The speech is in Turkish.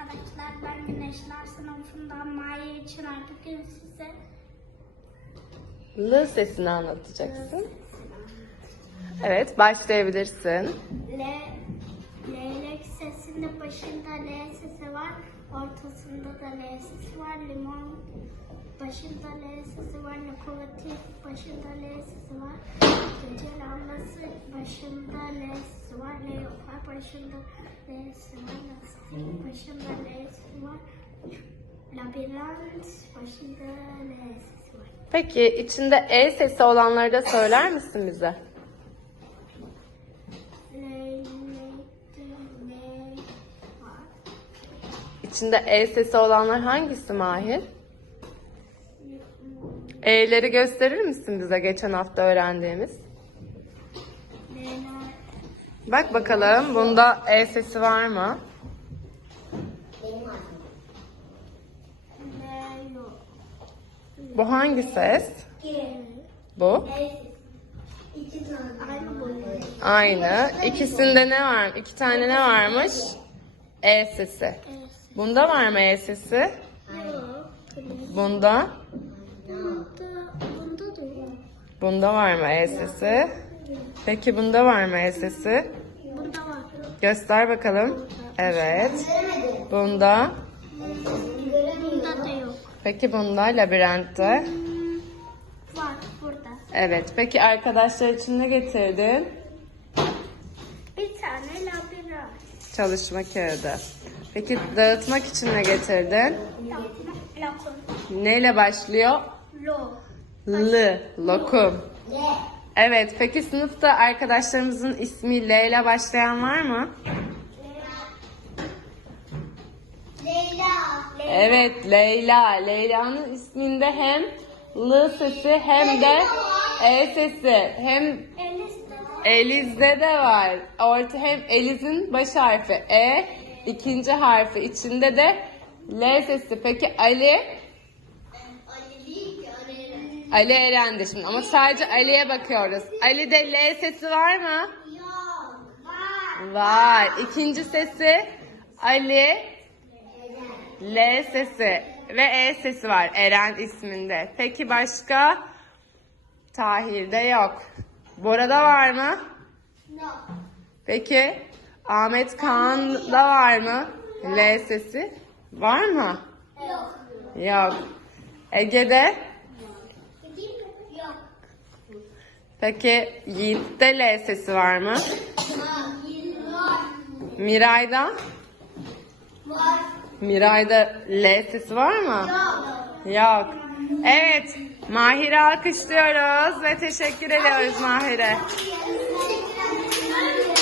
arkadaşlar. Ben Güneşler sınıfından Maya için bugün size L sesini anlatacaksın. Evet, başlayabilirsin. L, leylek sesinin başında L sesi var. Ortasında da L sesi var. Limon başında L sesi var. Lokomotif başında L sesi var. Başında L sesi var. Leopar başında L sesi var. Lastik başında L sesi var. Labirent başında L sesi var. Peki içinde E sesi olanları da söyler misin bize? İçinde E sesi olanlar hangisi Mahir? E'leri gösterir misin bize geçen hafta öğrendiğimiz? Bak bakalım bunda E sesi var mı? Bu hangi ses? Bu? Aynı. İkisinde ne var? İki tane ne varmış? E sesi. Bunda var mı E sesi? Bunda? Bunda var mı E sesi? Peki bunda var mı E sesi? Bunda var. Göster bakalım. Evet. Bunda? Bunda da yok. Peki bunda labirentte? Var burada. Evet. Peki arkadaşlar için ne getirdin? Bir tane labirent. Çalışma kağıdı. Peki dağıtmak için ne getirdin? Lokum. Neyle başlıyor? Lo. L. Lokum. Evet. Peki sınıfta arkadaşlarımızın ismi L ile başlayan var mı? Leyla. Evet. Leyla. Leyla'nın isminde hem L sesi hem de E sesi. Hem Eliz'de de var. Orta hem Eliz'in baş harfi E, ikinci harfi içinde de L sesi. Peki Ali? Ali Eren'de şimdi ama sadece Ali'ye bakıyoruz. Ali'de L sesi var mı? Yok. Var. Var. İkinci sesi Ali, L sesi ve E sesi var Eren isminde. Peki başka? Tahir'de yok. Bora'da var mı? Yok. Peki Ahmet Kaan'da var mı? L sesi var mı? Yok. Yok. Ege'de? Peki Yiğit'te L sesi var mı? Var. Miray'da? Var. Miray'da L sesi var mı? Yok. Yok. Evet. Mahir'i alkışlıyoruz ve teşekkür ediyoruz Mahir'e.